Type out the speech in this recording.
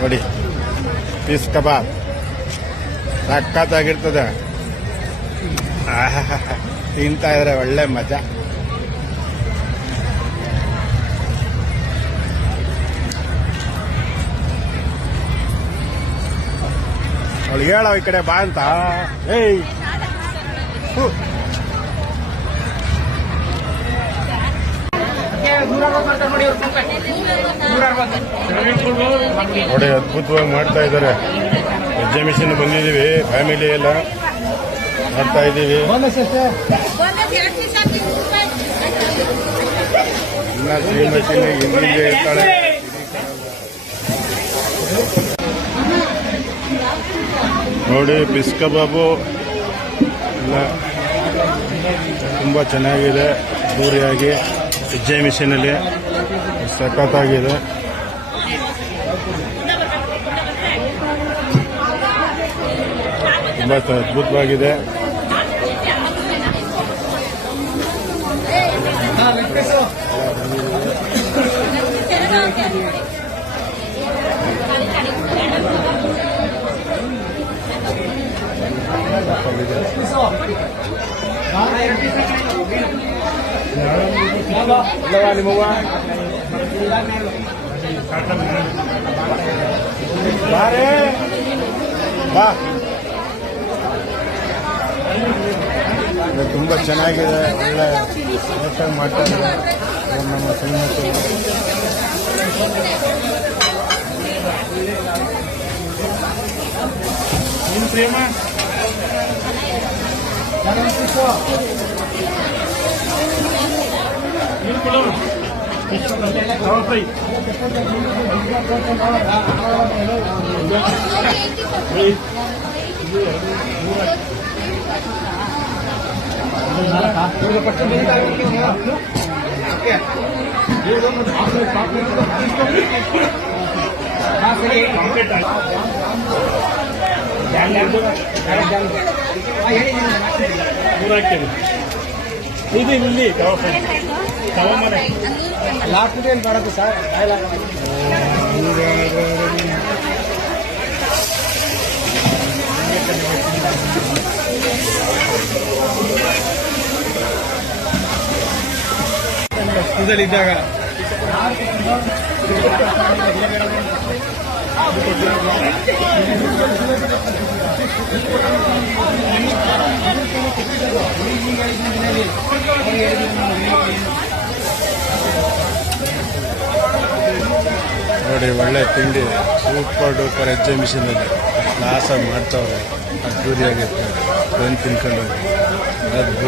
ನೋಡಿ ಪೀಸ್ ಕಬಾಬ್ ಸಕ್ಕತ್ತಾಗಿರ್ತದೆ. ತಿಂತಾ ಇದ್ರೆ ಒಳ್ಳೆ ಮಜಾ. ಅವಳಿಗೆ ಹೇಳೋ ಈ ಕಡೆ ಬಾ ಅಂತ. ಏಯ್ ನೋಡಿ ಅದ್ಭುತವಾಗಿ ಮಾಡ್ತಾ ಇದ್ದಾರೆ. ಎಕ್ಸಿಬಿಷನ್ ಬಂದಿದ್ದೀವಿ, ಫ್ಯಾಮಿಲಿ ಎಲ್ಲ ಮಾಡ್ತಾ ಇದ್ದೀವಿ. ಇನ್ನ ಶ್ರೀಮತಿ ಹಿಂದೆ ಇರ್ತಾಳೆ. ನೋಡಿ ಫಿಶ್ ಕಬಾಬು ಎಲ್ಲ ತುಂಬ ಚೆನ್ನಾಗಿದೆ. ದೂರಿಯಾಗಿ ಹೆಜ್ಜೆ ಮಿಷಿನಲ್ಲಿ ಸಖತ್ತಾಗಿದೆ. ತುಂಬ ಅದ್ಭುತವಾಗಿದೆ. ಬಾ ತುಂಬ ಚೆನ್ನಾಗಿದೆ. ಒಳ್ಳೆ ನೀಟಾಗಿ ಮಾಡ್ತಾರೆ ನಮ್ಮ ಶ್ರೀಮತಿ. ಪ್ರೇಮ ಇದು ಇಲ್ಲಿ ಲಾಸ್ಟ್ ಏನು ಮಾಡೋದು ಸರ್? ಇದ್ದಾಗ ನೋಡಿ ಒಳ್ಳೆ ತಿಂಡಿ, ಸೂಪರ್ ಡೂಪರ್ ಎಕ್ಸಿಬಿಷನಲ್ಲಿ ಕ್ಲಾಸಾಗಿ ಮಾಡ್ತಾವ್ರೆ. ಅದ್ದೂರಿಯಾಗಿರ್ತಾರೆ. ಬಂದು ತಿನ್ಕೊಂಡು ಹೋಗಿ.